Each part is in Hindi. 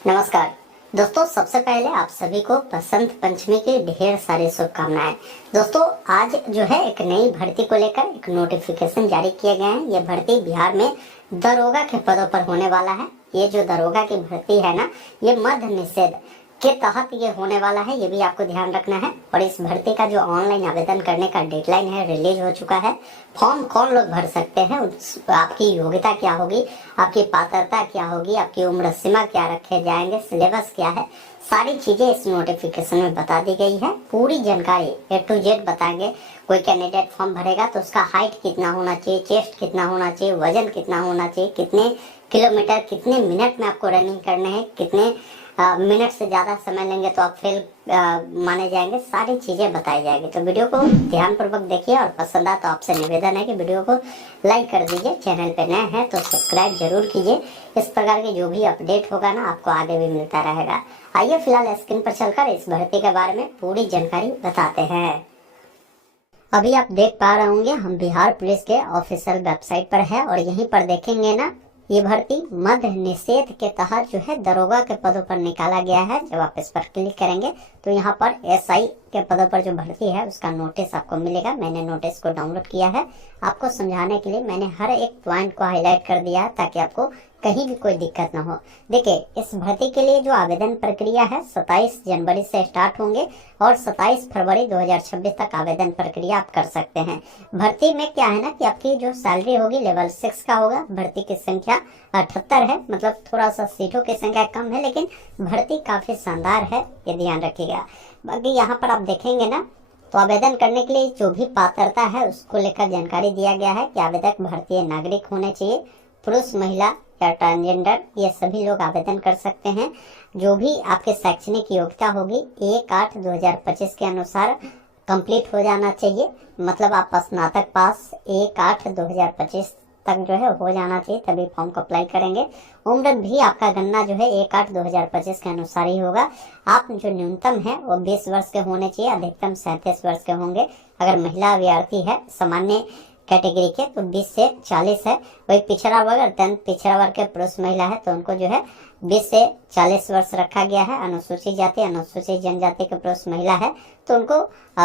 नमस्कार दोस्तों, सबसे पहले आप सभी को बसंत पंचमी की ढेर सारी शुभकामनाएं। दोस्तों, आज जो है एक नई भर्ती को लेकर एक नोटिफिकेशन जारी किए गए हैं। ये भर्ती बिहार में दरोगा के पदों पर होने वाला है। ये जो दरोगा की भर्ती है ना, ये मद्य निषेध के तहत ये होने वाला है, ये भी आपको ध्यान रखना है। और इस भर्ती का जो ऑनलाइन आवेदन करने का डेडलाइन है रिलीज हो चुका है। फॉर्म कौन लोग भर सकते हैं, आपकी योग्यता क्या होगी, आपकी पात्रता क्या होगी, आपकी उम्र सीमा क्या रखे जाएंगे, सिलेबस क्या है, सारी चीजें इस नोटिफिकेशन में बता दी गई है। पूरी जानकारी A to Z बताएंगे। कोई कैंडिडेट फॉर्म भरेगा तो उसका हाइट कितना होना चाहिए, चेस्ट कितना होना चाहिए, वजन कितना होना चाहिए, कितने किलोमीटर कितने मिनट में आपको रनिंग करने हैं, कितने मिनट से ज्यादा समय लेंगे तो आप फेल माने जाएंगे। सारी चीजें बताई जाएगी। तो वीडियो को ध्यान पूर्वक देखिए और पसंद आए तो आपसे निवेदन है कि वीडियो को लाइक कर दीजिए। चैनल पे नए हैं तो सब्सक्राइब जरूर कीजिए। इस प्रकार की जो भी अपडेट होगा ना, आपको आगे भी मिलता रहेगा। आइए फिलहाल स्क्रीन पर चलकर इस भर्ती के बारे में पूरी जानकारी बताते हैं। अभी आप देख पा रहे होंगे, हम बिहार पुलिस के ऑफिशियल वेबसाइट पर है और यहीं पर देखेंगे ना, ये भर्ती मद्य निषेध के तहत जो है दरोगा के पदों पर निकाला गया है। जब आप इस पर क्लिक करेंगे तो यहाँ पर SI के पदों पर जो भर्ती है उसका नोटिस आपको मिलेगा। मैंने नोटिस को डाउनलोड किया है। आपको समझाने के लिए मैंने हर एक पॉइंट को हाईलाइट कर दिया है ताकि आपको कहीं भी कोई दिक्कत ना हो। देखिए, इस भर्ती के लिए जो आवेदन प्रक्रिया है 27 जनवरी से स्टार्ट होंगे और 27 फरवरी 2026 तक आवेदन प्रक्रिया आप कर सकते हैं। भर्ती में क्या है ना कि आपकी जो सैलरी होगी लेवल 6 का होगा। भर्ती की संख्या 78 है, मतलब थोड़ा सा सीटों की संख्या कम है, लेकिन भर्ती काफी शानदार है, ये ध्यान रखिएगा। बाकी यहाँ पर आप देखेंगे ना, तो आवेदन करने के लिए जो भी पात्रता है उसको लेकर जानकारी दिया गया है कि आवेदक भारतीय नागरिक होने चाहिए। पुरुष, महिला या ट्रांसजेंडर ये सभी लोग आवेदन कर सकते हैं। जो भी आपके शैक्षणिक योग्यता होगी 1/8/2025 के अनुसार कंप्लीट हो जाना चाहिए। मतलब आप स्नातक पास 1/8/2025 तक जो है हो जाना चाहिए, तभी फॉर्म को अप्लाई करेंगे। उम्र भी आपका गणना जो है 1/8/2025 के अनुसार ही होगा। आप जो न्यूनतम है वो 20 वर्ष के होने चाहिए, अधिकतम 37 वर्ष के होंगे। अगर महिला अभ्यर्थी है सामान्य कैटेगरी के तो 20 से 40 है। वही पिछड़ा वर्ग, अत्यंत पिछड़ा वर्ग के पुरुष महिला है तो उनको जो है 20 से 40 वर्ष रखा गया है। अनुसूचित जाति, अनुसूचित जनजाति के पुरुष महिला है तो उनको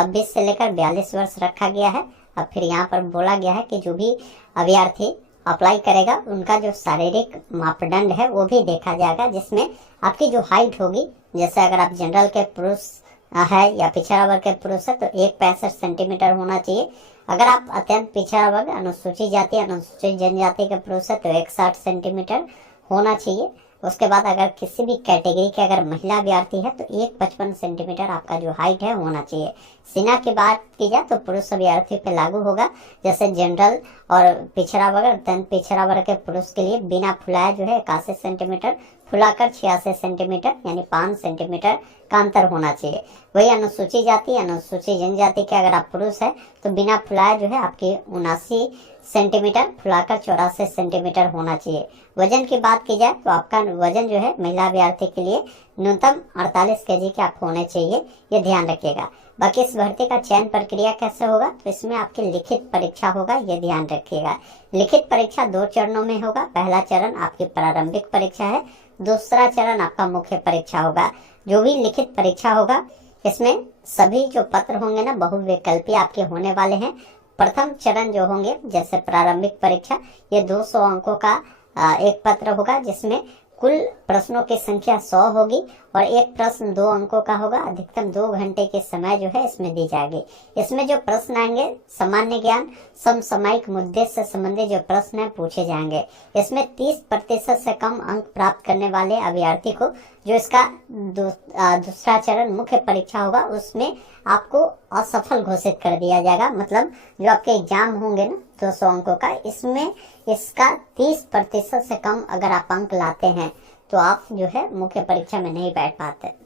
20 से लेकर 42 वर्ष रखा गया है। अब फिर यहाँ पर बोला गया है कि जो भी अभ्यर्थी अप्लाई करेगा उनका जो शारीरिक मापदंड है वो भी देखा जाएगा, जिसमें आपकी जो हाइट होगी, जैसे अगर आप जनरल के पुरुष है या पिछड़ा वर्ग के पुरुष है तो 1.65 सेंटीमीटर होना चाहिए। अगर आप अत्यंत पिछड़ा वर्ग, अनुसूचित जाति, अनुसूचित जनजाति के पुरुष है तो 160 सेंटीमीटर होना चाहिए। उसके बाद अगर किसी भी कैटेगरी के अगर महिला अभ्यर्थी है तो 155 सेंटीमीटर आपका जो हाइट है होना चाहिए। सीना की बात की जाए तो पुरुष अभ्यर्थी पे लागू होगा। जैसे जनरल और पिछड़ा वर्ग, अत्यंत पिछड़ा वर्ग के पुरुष के लिए बिना फुलाए जो है 81 सेंटीमीटर, फुलाकर 86 सेंटीमीटर यानी 5 सेंटीमीटर का अंतर होना चाहिए। वही अनुसूचित जाति, अनुसूचित जनजाति के अगर आप पुरुष है तो बिना फुलाए जो है आपकी 79 सेंटीमीटर, फुलाकर 84 सेंटीमीटर होना चाहिए। वजन की बात की जाए तो आपका वजन जो है महिला अभ्यर्थी के लिए न्यूनतम 48 kg के आप होने चाहिए, ये ध्यान रखिएगा। बाकी इस भर्ती का चयन प्रक्रिया कैसे होगा, तो इसमें आपकी लिखित परीक्षा होगा, ये ध्यान रखिएगा। लिखित परीक्षा 2 चरणों में होगा। पहला चरण आपकी प्रारंभिक परीक्षा है, दूसरा चरण आपका मुख्य परीक्षा होगा। जो भी लिखित परीक्षा होगा इसमें सभी जो पत्र होंगे ना बहुविकल्पीय आपके होने वाले हैं। प्रथम चरण जो होंगे जैसे प्रारंभिक परीक्षा, ये 200 अंकों का एक पत्र होगा, जिसमें कुल प्रश्नों की संख्या 100 होगी और एक प्रश्न 2 अंकों का होगा। अधिकतम 2 घंटे के समय जो है इसमें दी जाएगी। इसमें जो प्रश्न आएंगे सामान्य ज्ञान, समसामयिक मुद्दे से संबंधित जो प्रश्न है पूछे जाएंगे। इसमें 30% से कम अंक प्राप्त करने वाले अभ्यर्थी को जो इसका दूसरा चरण मुख्य परीक्षा होगा उसमें आपको असफल घोषित कर दिया जाएगा। मतलब जो आपके एग्जाम होंगे ना 200 अंकों का, इसमें इसका 30% से कम अगर आप अंक लाते हैं तो आप जो है मुख्य परीक्षा में नहीं बैठ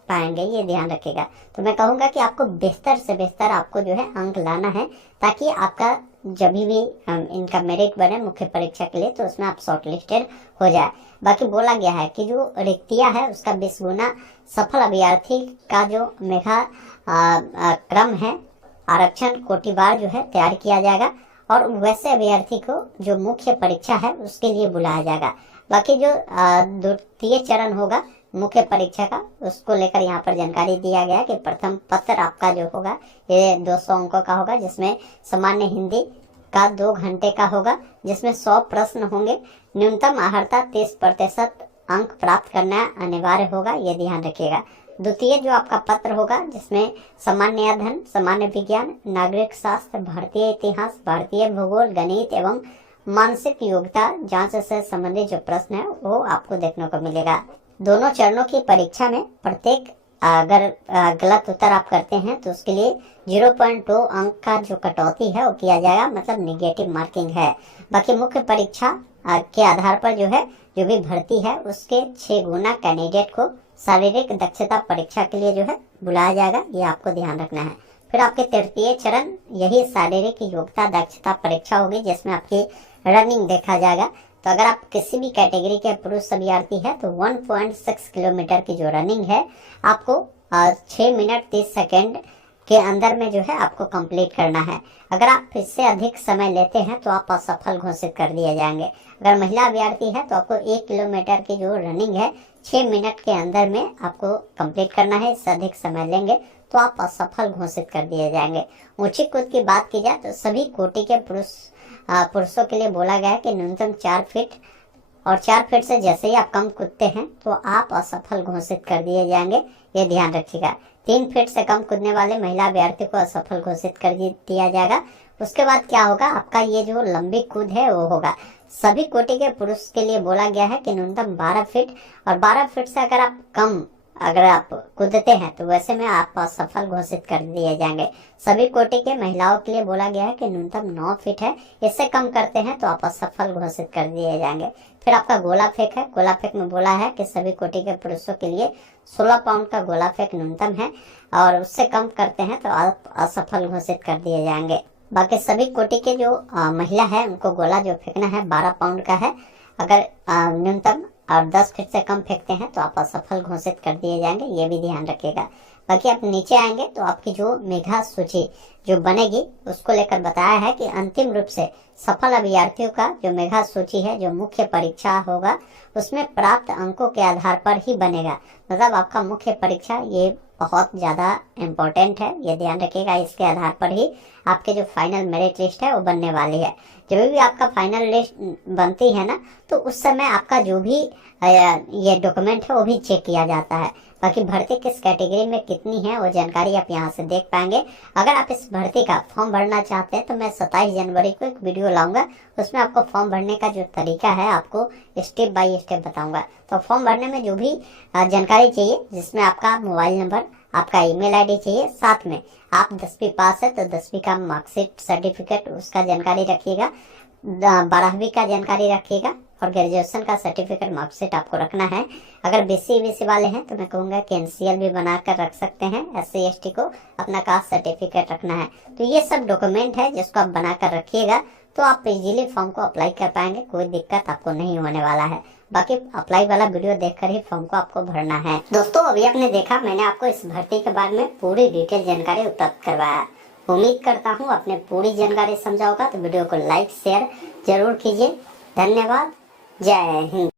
पाएंगे, ये ध्यान रखिएगा। तो मैं कहूँगा कि आपको बेहतर से बेहतर आपको जो है अंक लाना है, ताकि आपका जब भी इनका मेरिट बने मुख्य परीक्षा के लिए तो उसमें आप शॉर्ट लिस्टेड हो जाए। बाकी बोला गया है कि जो रिक्तियां है उसका 20 गुना सफल अभ्यर्थी का जो मेधा क्रम है आरक्षण कोटिवार जो है तैयार किया जाएगा और वैसे अभ्यर्थी को जो मुख्य परीक्षा है उसके लिए बुलाया जाएगा। बाकी जो द्वितीय चरण होगा मुख्य परीक्षा का, उसको लेकर यहाँ पर जानकारी दिया गया कि प्रथम पत्र आपका जो होगा ये 200 अंकों का होगा, जिसमें सामान्य हिंदी का 2 घंटे का होगा, जिसमें 100 प्रश्न होंगे। न्यूनतम अर्हता 30% अंक प्राप्त करना अनिवार्य होगा, ये ध्यान रखिएगा। द्वितीय जो आपका पत्र होगा जिसमें सामान्य अध्ययन, सामान्य विज्ञान, नागरिक शास्त्र, भारतीय इतिहास, भारतीय भूगोल, गणित एवं मानसिक योग्यता जांच से संबंधित जो प्रश्न है वो आपको देखने को मिलेगा। दोनों चरणों की परीक्षा में प्रत्येक अगर गलत उत्तर आप करते हैं तो उसके लिए 0.2 अंक का जो कटौती है वो किया जाएगा, मतलब निगेटिव मार्किंग है। बाकी मुख्य परीक्षा के आधार पर जो है जो भी भर्ती है उसके 6 गुना कैंडिडेट को शारीरिक दक्षता परीक्षा के लिए जो है बुलाया जाएगा, ये आपको ध्यान रखना है। फिर आपके तृतीय चरण यही शारीरिक योग्यता दक्षता परीक्षा होगी, जिसमें आपकी रनिंग देखा जाएगा। तो अगर आप किसी भी कैटेगरी के पुरुष अभ्यर्थी है तो 1.6 किलोमीटर की जो रनिंग है आपको 6 मिनट 30 सेकेंड के अंदर में जो है आपको कंप्लीट करना है। अगर आप इससे अधिक समय लेते हैं तो आप असफल घोषित कर दिए जाएंगे। अगर महिला अभ्यर्थी है तो आपको 1 किलोमीटर की जो रनिंग है 6 मिनट के अंदर में आपको कंप्लीट करना है। इससे अधिक समय लेंगे तो आप असफल घोषित कर दिए जाएंगे। ऊंची कूद की बात की जाए तो सभी कोटि के पुरुषों के लिए बोला गया है कि न्यूनतम 4 फीट, और 4 फीट से जैसे ही आप कम कूदते हैं तो आप असफल घोषित कर दिए जाएंगे, ये ध्यान रखिएगा। 3 फीट से कम कूदने वाले महिला अभ्यर्थी को असफल घोषित कर दिया जाएगा। उसके बाद क्या होगा, आपका ये जो लंबी कूद है वो होगा। सभी कोटि के पुरुष के लिए बोला गया है कि न्यूनतम 12 फीट, और 12 फीट से अगर आप कूदते हैं तो वैसे में आप असफल घोषित कर दिए जाएंगे। सभी कोटि के महिलाओं के लिए बोला गया है कि न्यूनतम 9 फीट है, इससे कम करते हैं तो आप असफल घोषित कर दिए जाएंगे। फिर आपका गोला फेंक है। गोला फेंक में बोला है कि सभी कोटि के पुरुषों के लिए 16 पाउंड का गोला फेंक न्यूनतम है, और उससे कम करते हैं तो आप असफल घोषित कर दिए जाएंगे। बाकी सभी कोटि के जो महिला है उनको गोला जो फेंकना है 12 पाउंड का है। अगर न्यूनतम और 10 फीट से कम फेंकते हैं तो आप असफल घोषित कर दिए जाएंगे, ये भी ध्यान रखिएगा। बाकी आप नीचे आएंगे तो आपकी जो मेधा सूची जो बनेगी उसको लेकर बताया है कि अंतिम रूप से सफल अभ्यर्थियों का जो मेधा सूची है जो मुख्य परीक्षा होगा उसमें प्राप्त अंकों के आधार पर ही बनेगा। मतलब आपका मुख्य परीक्षा ये बहुत ज़्यादा इम्पोर्टेंट है, ये ध्यान रखिएगा। इसके आधार पर ही आपके जो फाइनल मेरिट लिस्ट है वो बनने वाली है। जब भी आपका फाइनल लिस्ट बनती है ना तो उस समय आपका जो भी ये डॉक्यूमेंट है वो भी चेक किया जाता है। बाकी भर्ती किस कैटेगरी में कितनी है वो जानकारी आप यहाँ से देख पाएंगे। अगर आप इस भर्ती का फॉर्म भरना चाहते हैं तो मैं 27 जनवरी को एक वीडियो लाऊंगा, उसमें आपको फॉर्म भरने का जो तरीका है आपको स्टेप बाय स्टेप बताऊंगा। तो फॉर्म भरने में जो भी जानकारी चाहिए, जिसमें आपका मोबाइल नंबर, आपका ईमेल आईडी चाहिए, साथ में आप 10वीं पास है तो 10वीं का मार्कशीट सर्टिफिकेट उसका जानकारी रखिएगा, 12वीं का जानकारी रखिएगा, और ग्रेजुएशन का सर्टिफिकेट मार्कशीट आपको रखना है। अगर BC वाले हैं तो मैं कहूँगा कि NCL भी बनाकर रख सकते हैं। SC ST को अपना कास्ट सर्टिफिकेट रखना है। तो ये सब डॉक्यूमेंट है जिसको आप बनाकर रखिएगा तो आप इजीली फॉर्म को अप्लाई कर पाएंगे, कोई दिक्कत आपको नहीं होने वाला है। बाकी अप्लाई वाला वीडियो देखकर ही फॉर्म को आपको भरना है। दोस्तों अभी आपने देखा मैंने आपको इस भर्ती के बारे में पूरी डिटेल जानकारी उपलब्ध करवाया। उम्मीद करता हूँ आपने पूरी जानकारी समझा होगा। तो वीडियो को लाइक शेयर जरूर कीजिए। धन्यवाद। जय हिंद।